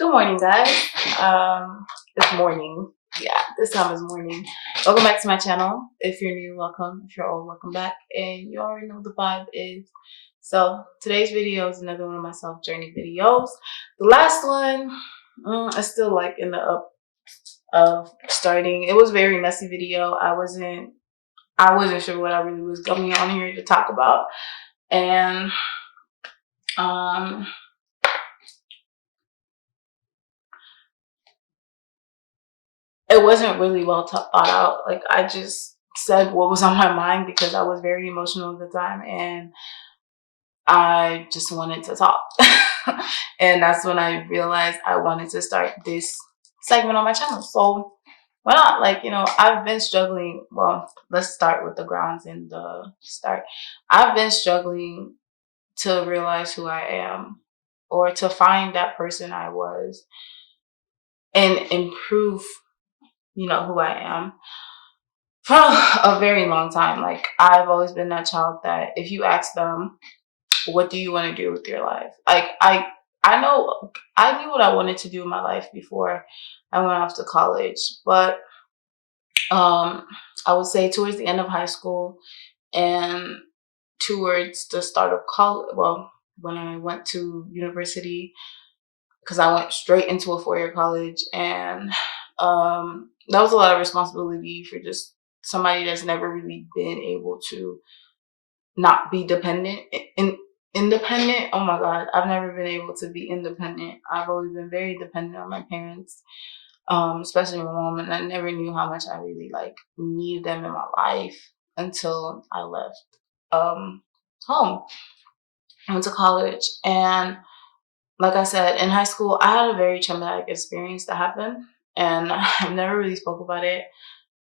Good morning, guys. It's morning. Yeah, this time is morning. Welcome back to my channel. If you're new, welcome. If you're old, welcome back. And you already know what the vibe is. So today's video is another one of my self journey videos. The last one, I still like in the up of starting. It was a very messy video. I wasn't sure what I really was coming on here to talk about, and it wasn't really well thought out. Like, I just said what was on my mind because I was very emotional at the time and I just wanted to talk. And that's when I realized I wanted to start this segment on my channel. So why not? Like, I've been struggling. Well, let's start with the grounds and the start. I've been struggling to realize who I am, or to find that person I was and improve who I am for a very long time. Like, I've always been that child that if you ask them, what do you want to do with your life? Like, I know I knew what I wanted to do in my life before I went off to college, but I would say towards the end of high school and towards the start of college, well, when I went to university, because I went straight into a four-year college, and that was a lot of responsibility for just somebody that's never really been able to not be dependent and independent. Oh my God, I've never been able to be independent. I've always been very dependent on my parents, especially my mom, and I never knew how much I really needed them in my life until I left home. I went to college, and like I said, in high school, I had a very traumatic experience that happened, and I've never really spoke about it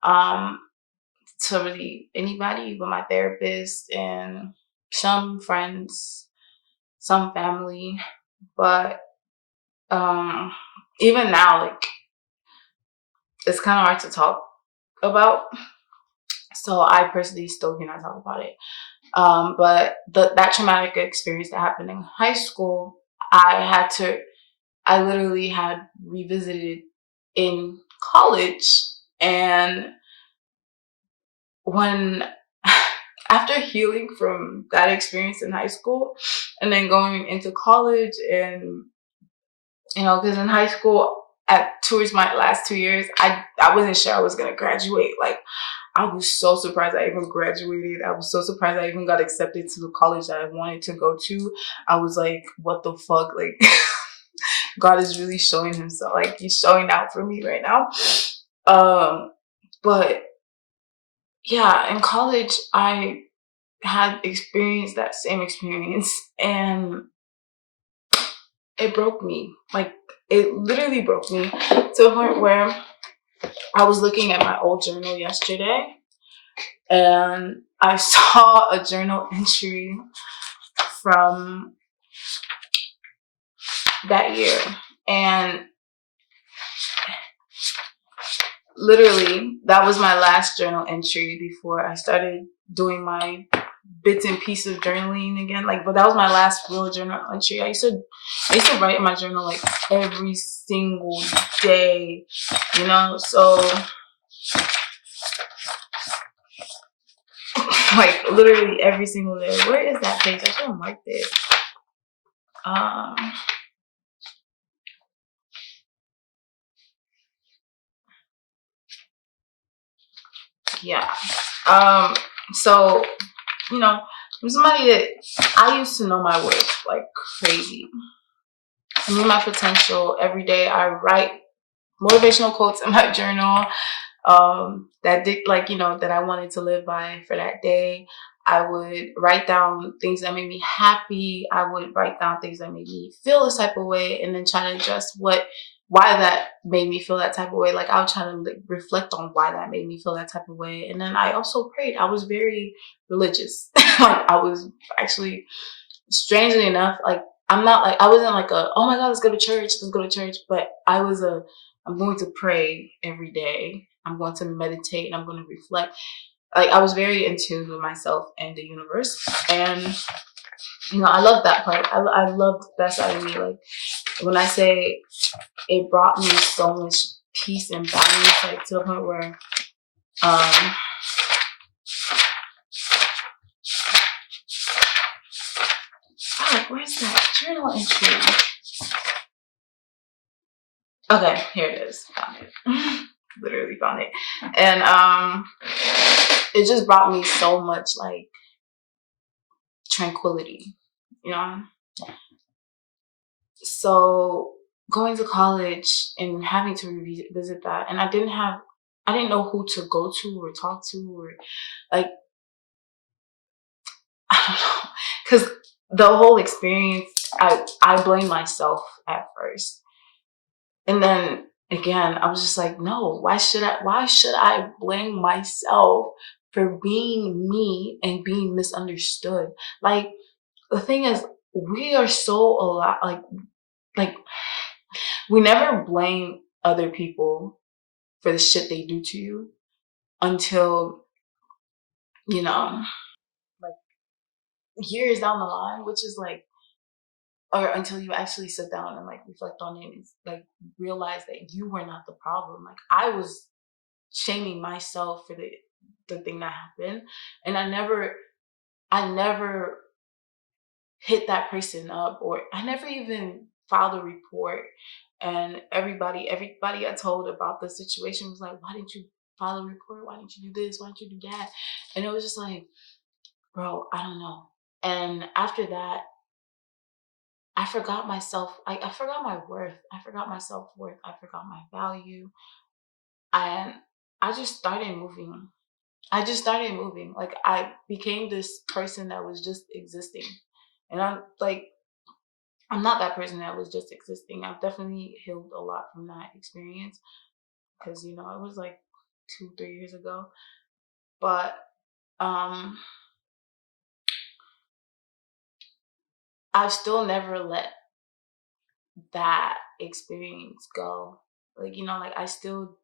to really anybody but my therapist and some friends, some family. But even now, it's kind of hard to talk about. So I personally still cannot talk about it. But that traumatic experience that happened in high school, I literally had revisited in college. And when after healing from that experience in high school and then going into college, and because in high school, towards my last 2 years, I wasn't sure I was gonna graduate. Like, I was so surprised I even graduated. I was so surprised I even got accepted to the college that I wanted to go to. I was like, what the fuck? Like, God is really showing himself. Like, he's showing out for me right now. But yeah, in college, I had experienced that same experience, and it broke me. Like, it literally broke me to a point where I was looking at my old journal yesterday, and I saw a journal entry from that year. And literally, that was my last journal entry before I started doing my bits and pieces of journaling again. But that was my last real journal entry. I used to write in my journal every single day, so literally every single day. Where is that page? I should have marked it. Yeah. So, I'm somebody that I used to know my worth like crazy. I knew my potential. Every day I write motivational quotes in my journal that did that I wanted to live by for that day. I would write down things that made me happy. I would write down things that made me feel this type of way, and then try to adjust why that made me feel that type of way. I would try to reflect on why that made me feel that type of way. And then I also prayed. I was very religious. I was actually, strangely enough, I wasn't oh my God, let's go to church. But I'm going to pray every day. I'm going to meditate, and I'm going to reflect. I was very in tune with myself and the universe. And I love that part. I loved that side of me. Like when I say it brought me so much peace and balance, like to the point where um where's that journal entry? Okay, here it is. Found it. Literally found it. And it just brought me so much like tranquility, you know? So going to college and having to revisit that, and I didn't know who to go to or talk to or like, I don't know, because the whole experience, I blamed myself at first, and then again, I was just like, no, why should I blame myself for being me and being misunderstood? Like the thing is, we are so a lot like we never blame other people for the shit they do to you until, you know, like years down the line, which is like, or until you actually sit down and like reflect on it and like realize that you were not the problem. Like I was shaming myself for the thing that happened, and I never hit that person up, or I never even filed a report. And everybody I told about the situation was like, why didn't you file a report? Why didn't you do this? Why didn't you do that? And it was just like, bro, I don't know. And after that, I forgot myself. I forgot my worth. I forgot my self-worth. I forgot my value. And I just started moving. I just started moving. Like I became this person that was just existing. And I'm not that person that was just existing. I've definitely healed a lot from that experience because it was like 2, 3 years ago. But um, I've still never let that experience go. Like like I still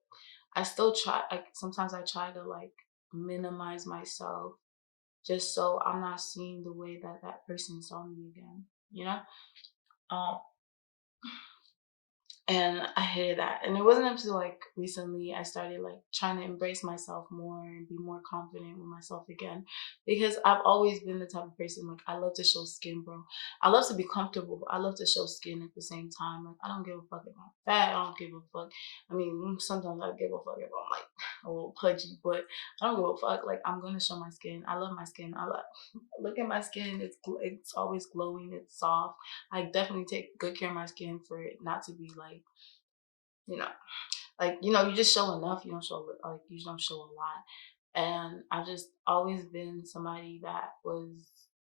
try. Like sometimes I try to like minimize myself just so I'm not seeing the way that that person saw me again. You know. Um, And I hated that. And it wasn't until like recently I started like trying to embrace myself more and be more confident with myself again. Because I've always been the type of person, like I love to show skin, bro. I love to be comfortable, but I love to show skin at the same time. Like I don't give a fuck if I'm fat. I don't give a fuck. I mean, sometimes I give a fuck if I'm like a little pudgy, but I don't give a fuck. Like I'm gonna show my skin. I love my skin. I love look at my skin. It's always glowing. It's soft. I definitely take good care of my skin for it not to be like, you know, you just show enough. You don't show like you don't show a lot. And I've just always been somebody that was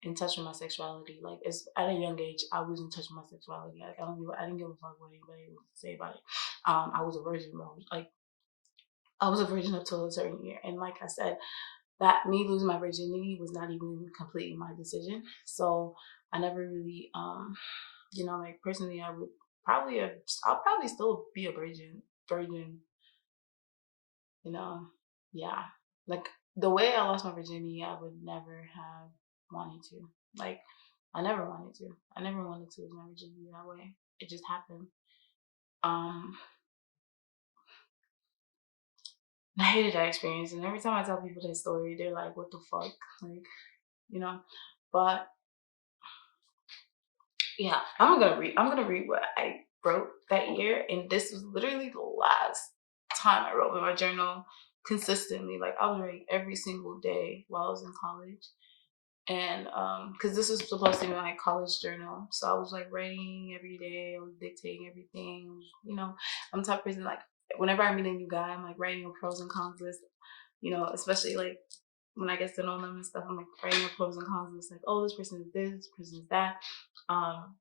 in touch with my sexuality. Like it's at a young age, I was in touch with my sexuality. Like I didn't give a fuck what anybody would say about it. I was a virgin, bro. Like I was a virgin up till a certain year, and like I said, that me losing my virginity was not even completely my decision. So I never really like personally I would I'll probably still be a virgin, you know. Yeah. Like the way I lost my virginity, I would never have wanted to. Like I never wanted to. I never wanted to lose my virginity that way. It just happened. Um I hated that experience, and every time I tell people that story, they're like, what the fuck? Like, you know. But yeah, I'm gonna read what I wrote that year, and this was literally the last time I wrote in my journal consistently. Like I was writing every single day while I was in college, and because this was supposed to be my college journal, so I was like writing every day. I was dictating everything. I'm the type of person like whenever I meet a new guy, I'm like writing a pros and cons list. Especially like when I get to know them and stuff, I'm like writing a pros and cons list. Like, oh, this person is this person is that. Um,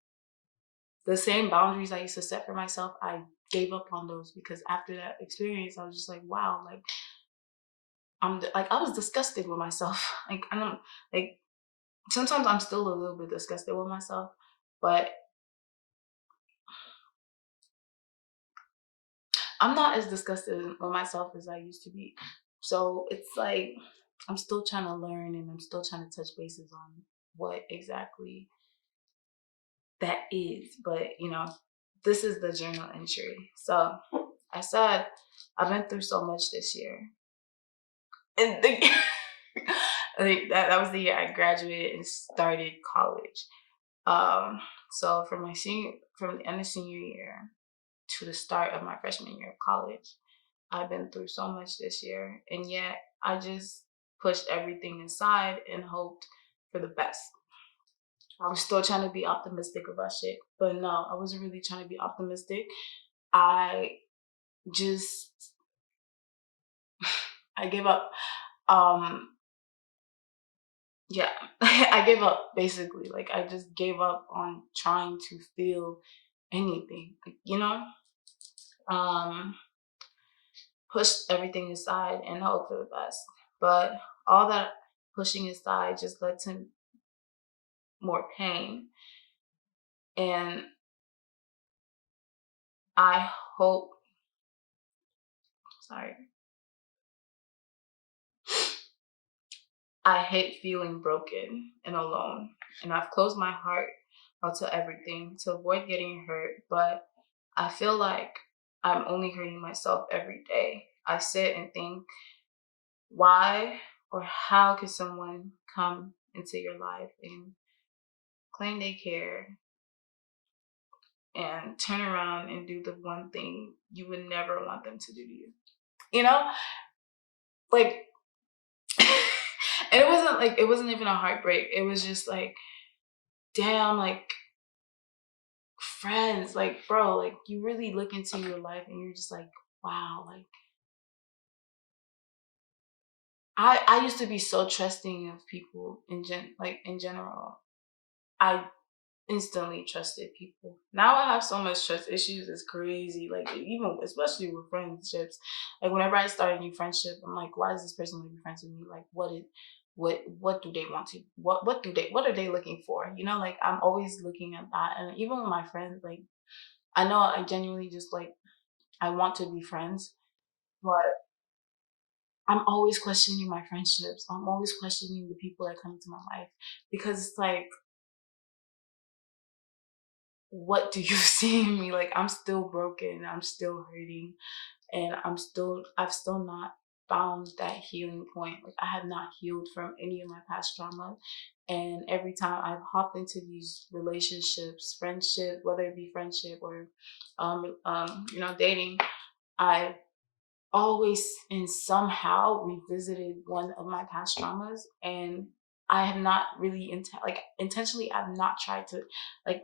the same boundaries I used to set for myself, I gave up on those because after that experience, I was just like, wow, like like I was disgusted with myself. Like I don't like sometimes I'm still a little bit disgusted with myself, but I'm not as disgusted with myself as I used to be. So it's like I'm still trying to learn and I'm still trying to touch bases on what exactly. that is. But this is the journal entry. So I said, I've been through so much this year. And I think that was the year I graduated and started college. So from the end of senior year to the start of my freshman year of college, I've been through so much this year, and yet I just pushed everything aside and hoped for the best. I was still trying to be optimistic about shit, but no, I wasn't really trying to be optimistic. I just I gave up. Um, yeah, I gave up basically. Like I just gave up on trying to feel anything. Um, pushed everything aside and hope for the best. But all that pushing aside just led to more pain. And I hope, sorry, I hate feeling broken and alone. And I've closed my heart out to everything to avoid getting hurt. But I feel like I'm only hurting myself every day. I sit and think, why or how could someone come into your life and claim they care and turn around and do the one thing you would never want them to do to you? You know? Like, and it wasn't even a heartbreak. It was just like, damn, like, friends, like, bro, like, you really look into your life and you're just like, wow, like, I used to be so trusting of people in general. I instantly trusted people. Now I have so much trust issues. It's crazy. Like even especially with friendships. Like whenever I start a new friendship, I'm like, why is this person want to be friends with me? Like what do they want to what are they looking for? Like I'm always looking at that. And even with my friends, like I know I genuinely just like I want to be friends, but I'm always questioning my friendships. I'm always questioning the people that come into my life because it's like, what do you see in me? Like I'm still broken, I'm still hurting, and I've still not found that healing point. Like I have not healed from any of my past trauma. And every time I've hopped into these relationships, friendship, whether it be friendship or dating, I've always and somehow revisited one of my past traumas. And I have not really intentionally I've not tried to like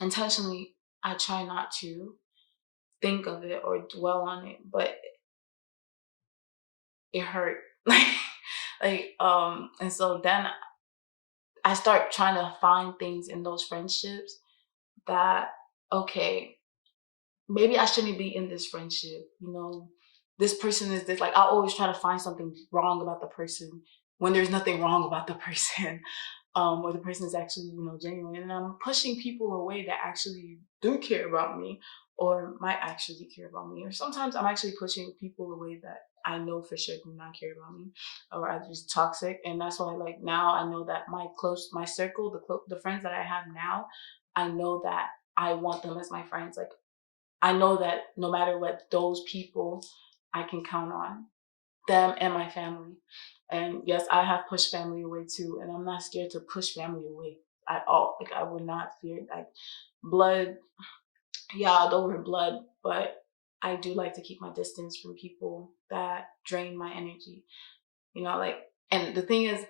intentionally I try not to think of it or dwell on it, but it hurt. And so then I start trying to find things in those friendships that, okay, maybe I shouldn't be in this friendship. This person is this. Like I always try to find something wrong about the person when there's nothing wrong about the person. Or the person is actually, genuine. And I'm pushing people away that actually do care about me or might actually care about me. Or sometimes I'm actually pushing people away that I know for sure do not care about me or are just toxic. And that's why, like, now I know that my circle, the friends that I have now, I know that I want them as my friends. Like, I know that no matter what, those people I can count on them and my family. And yes, I have pushed family away too, and I'm not scared to push family away at all. Like I would not fear like blood. Yeah, although we're blood, but I do like to keep my distance from people that drain my energy. Like, and the thing is,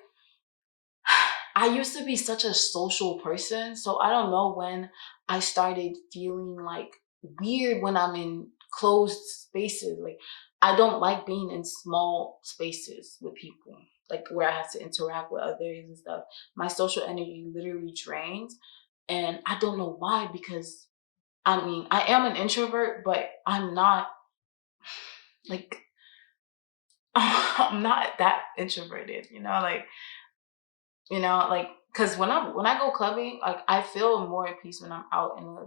I used to be such a social person, so I don't know when I started feeling like weird when I'm in closed spaces. Like I don't like being in small spaces with people, like where I have to interact with others and stuff. My social energy literally drains, and I don't know why because I mean, I am an introvert, but I'm not like I'm not that introverted, like because when I go clubbing, like I feel more at peace when I'm out in a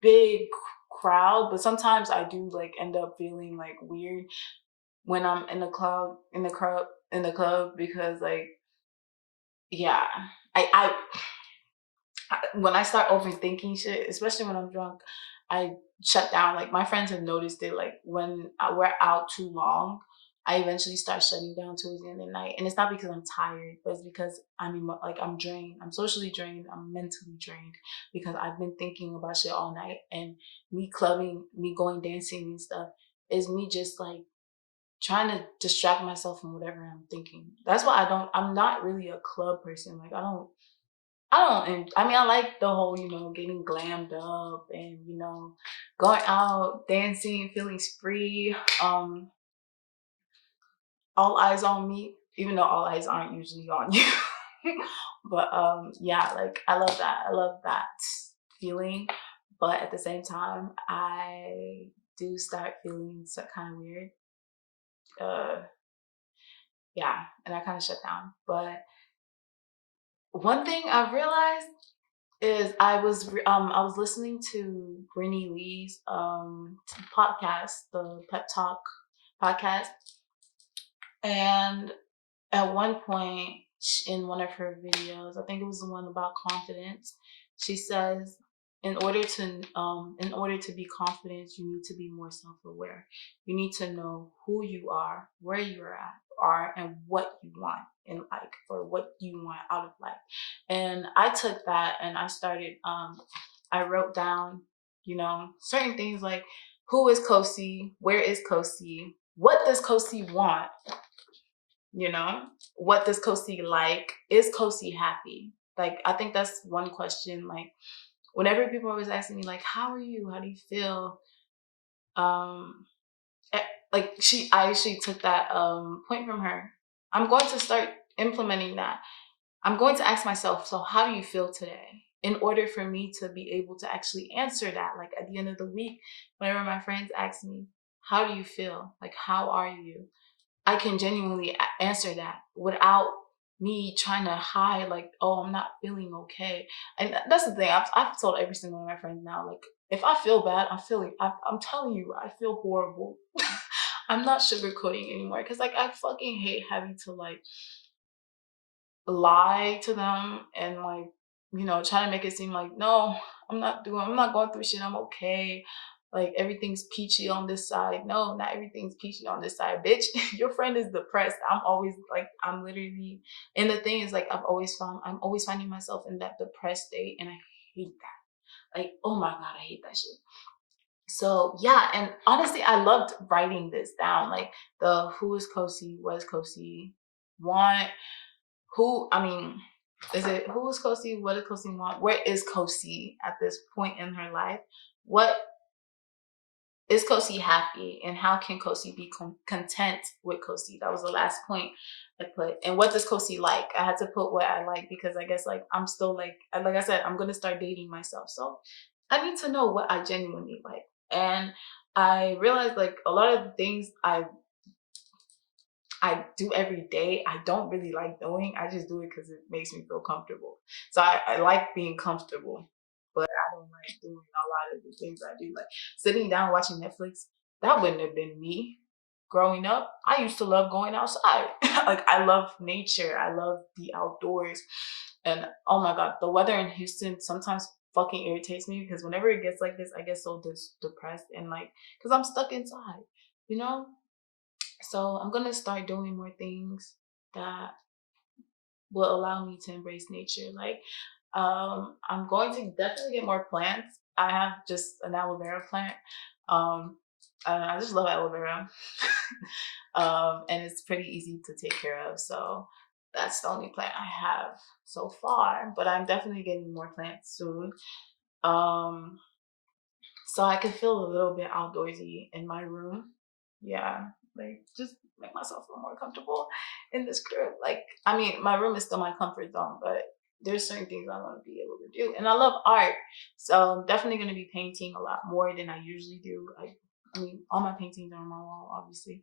big crowd. But sometimes I do like end up feeling like weird when I'm in the club because like yeah, I when I start overthinking shit, especially when I'm drunk, I shut down. Like my friends have noticed it. Like when we're out too long, I eventually start shutting down towards the end of the night, and it's not because I'm tired, but it's because like I'm drained. I'm socially drained. I'm mentally drained because I've been thinking about shit all night, and me clubbing, me going dancing and stuff is me just like trying to distract myself from whatever I'm thinking. That's why I'm not really a club person. Like and I mean, I like the whole, getting glammed up and, going out, dancing, feeling free. All eyes on me, even though all eyes aren't usually on you. But yeah, like I love that. I love that feeling. But at the same time, I do start feeling kind of weird. Uh, yeah, and I kind of shut down. But one thing I've realized is I was listening to Brittany Lee's podcast, the Pep Talk podcast, and at one point in one of her videos, I think it was the one about confidence, she says in order to be confident, you need to be more self-aware. You need to know who you are, where you are, and what you want in life, or what you want out of life. And I took that and I started I wrote down, certain things like, who is Kosi, where is Kosi, what does Kosi want, you know what does Kosi like, is Kosi happy? Like I think that's one question. Like whenever people are always asking me like, how are you, how do you feel, um eh, like I actually took that point from her. I'm going to start implementing that. I'm going to ask myself, so how do you feel today, in order for me to be able to actually answer that. Like at the end of the week, whenever my friends ask me, how do you feel, like how are you, I can genuinely answer that without me trying to hide, like, oh, I'm not feeling okay. And that's the thing. I've told every single one of my friends now, like, if I feel bad, I'm telling you, I feel horrible. I'm not sugarcoating anymore because, like, I fucking hate having to, like, lie to them and, like, try to make it seem like, no, I'm not going through shit. I'm okay. Like everything's peachy on this side. No, not everything's peachy on this side, bitch. Your friend is depressed. I'm always like, I'm literally, and the thing is, like, I'm always finding myself in that depressed state, and I hate that. Like, oh my God, I hate that shit. So yeah, and honestly, I loved writing this down. Like the who is Kosi, what is Kosi want, who, I mean, is it who is Kosi, what does Kosi want, where is Kosi at this point in her life, what is Kosi happy, and how can Kosi be content with Kosi? That was the last point I put. And what does Kosi like? I had to put what I like because I guess, like, I'm still like I said, I'm gonna start dating myself, so I need to know what I genuinely like. And I realized, like, a lot of the things I do every day, I don't really like doing. I just do it because it makes me feel comfortable. So I like being comfortable, but I don't like doing a lot of the things I do. Like sitting down watching Netflix, that wouldn't have been me growing up. I used to love going outside. Like I love nature. I love the outdoors. And oh my God, the weather in Houston sometimes fucking irritates me because whenever it gets like this, I get so depressed and, like, because I'm stuck inside, you know? So I'm gonna start doing more things that will allow me to embrace nature. Like, I'm going to definitely get more plants. I have just an aloe vera plant. Um, I just love aloe vera, and it's pretty easy to take care of. So that's the only plant I have so far. But I'm definitely getting more plants soon. Um, so I can feel a little bit outdoorsy in my room. Yeah, like just make myself feel more comfortable in this crib. Like, I mean, my room is still my comfort zone, but there's certain things I want to be able to do. And I love art. So I'm definitely going to be painting a lot more than I usually do. I mean, all my paintings are on my wall, obviously.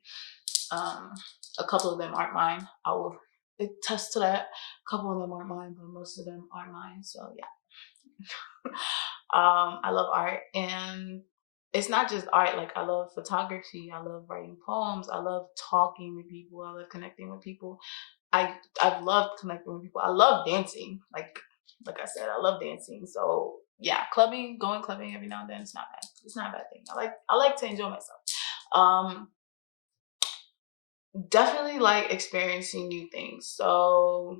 Um, a couple of them aren't mine. I will attest to that. A couple of them aren't mine, but most of them are mine. So yeah. I love art, and it's not just art. Like I love photography. I love writing poems. I love talking with people. I love connecting with people. I've loved connecting with people. I love dancing. Like like I said, I love dancing. So yeah, clubbing, going clubbing every now and then, it's not bad. It's not a bad thing. I like to enjoy myself. Um, Definitely like experiencing new things. So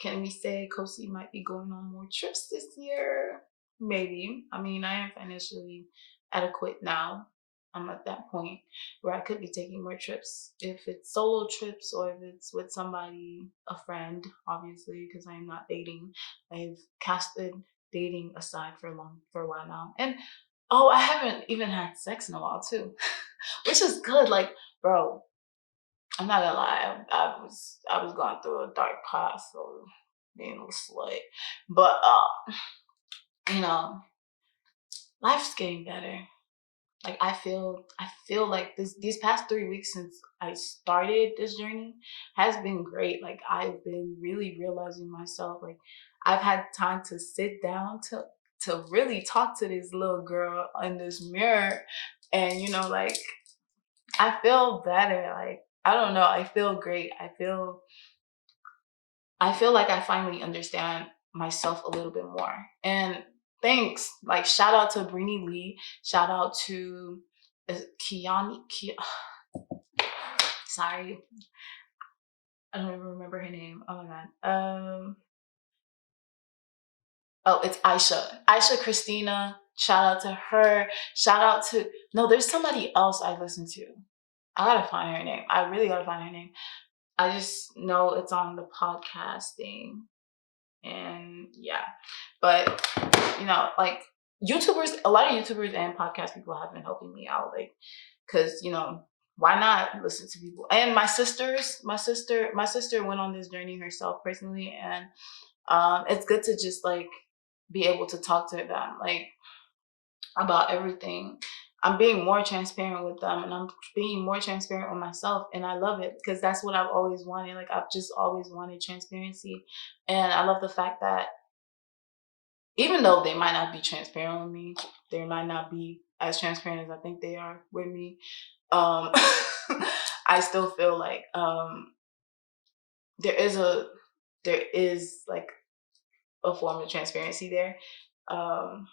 can we say Kosi might be going on more trips this year? Maybe. I mean, I am financially adequate now. I'm at that point where I could be taking more trips. If it's solo trips or if it's with somebody, a friend, obviously, because I am not dating. I've casted dating aside for a while now. And oh, I haven't even had sex in a while too. Which is good. Like, bro, I'm not gonna lie, I was going through a dark path, so being a slut. But you know, life's getting better. Like I feel like these past 3 weeks since I started this journey has been great. Like I've been really realizing myself. Like I've had time to sit down to really talk to this little girl in this mirror, and like I feel better. Like I don't know, I feel great. I feel like I finally understand myself a little bit more. And thanks. Like shout out to Brini Lee. Shout out to Kiani. Sorry, I don't even remember her name. Oh my god. Oh, it's Aisha. Aisha Christina. Shout out to her. Shout out to no. There's somebody else I listen to. I gotta find her name. I really gotta find her name. I just know it's on the podcast thing. And yeah, but like YouTubers, a lot of YouTubers and podcast people have been helping me out, like, because why not listen to people? And my sister went on this journey herself personally, and it's good to just like be able to talk to them like about everything. I'm being more transparent with them, and I'm being more transparent with myself, and I love it because that's what I've always wanted. Like I've just always wanted transparency, and I love the fact that even though they might not be transparent with me, they might not be as transparent as I think they are with me. Um, I still feel like there is like a form of transparency there. Um,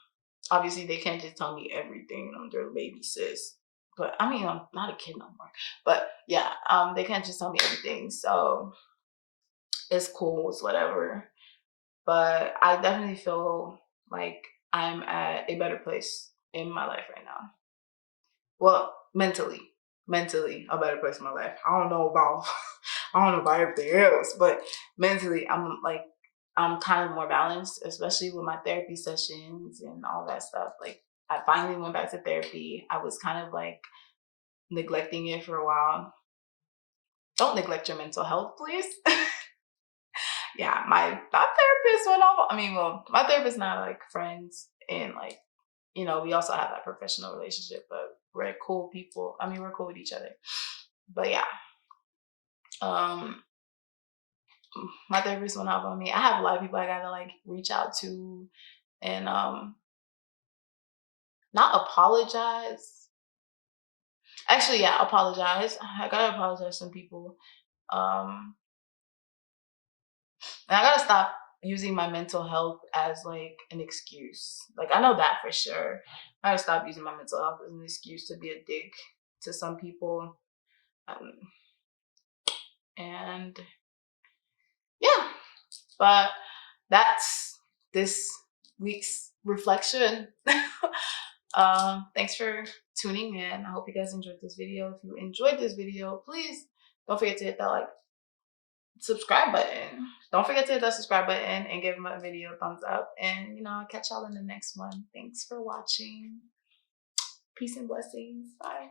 Obviously, they can't just tell me everything. They're baby sis. But I mean, I'm not a kid no more. But yeah, they can't just tell me everything. So it's cool. It's whatever. But I definitely feel like I'm at a better place in my life right now. Well, mentally a better place in my life. I don't know about I don't know about everything else, but mentally I'm kind of more balanced, especially with my therapy sessions and all that stuff. Like I finally went back to therapy. I was kind of like neglecting it for a while. Don't neglect your mental health, please. Yeah, my therapist went off. I mean, well, my therapist and I like friends, and like we also have that professional relationship, but we're cool people. I mean, we're cool with each other. But yeah, um, my therapist went off on me. I have a lot of people I gotta like reach out to, and not apologize. Actually, yeah, apologize. I gotta apologize to some people. Um, and I gotta stop using my mental health as like an excuse. Like I know that for sure. I gotta stop using my mental health as an excuse to be a dick to some people. Um, and yeah, but that's this week's reflection. Thanks for tuning in. I hope you guys enjoyed this video. If you enjoyed this video, please don't forget to hit that like subscribe button. Don't forget to hit that subscribe button and give my video a thumbs up. And I'll catch y'all in the next one. Thanks for watching. Peace and blessings. Bye.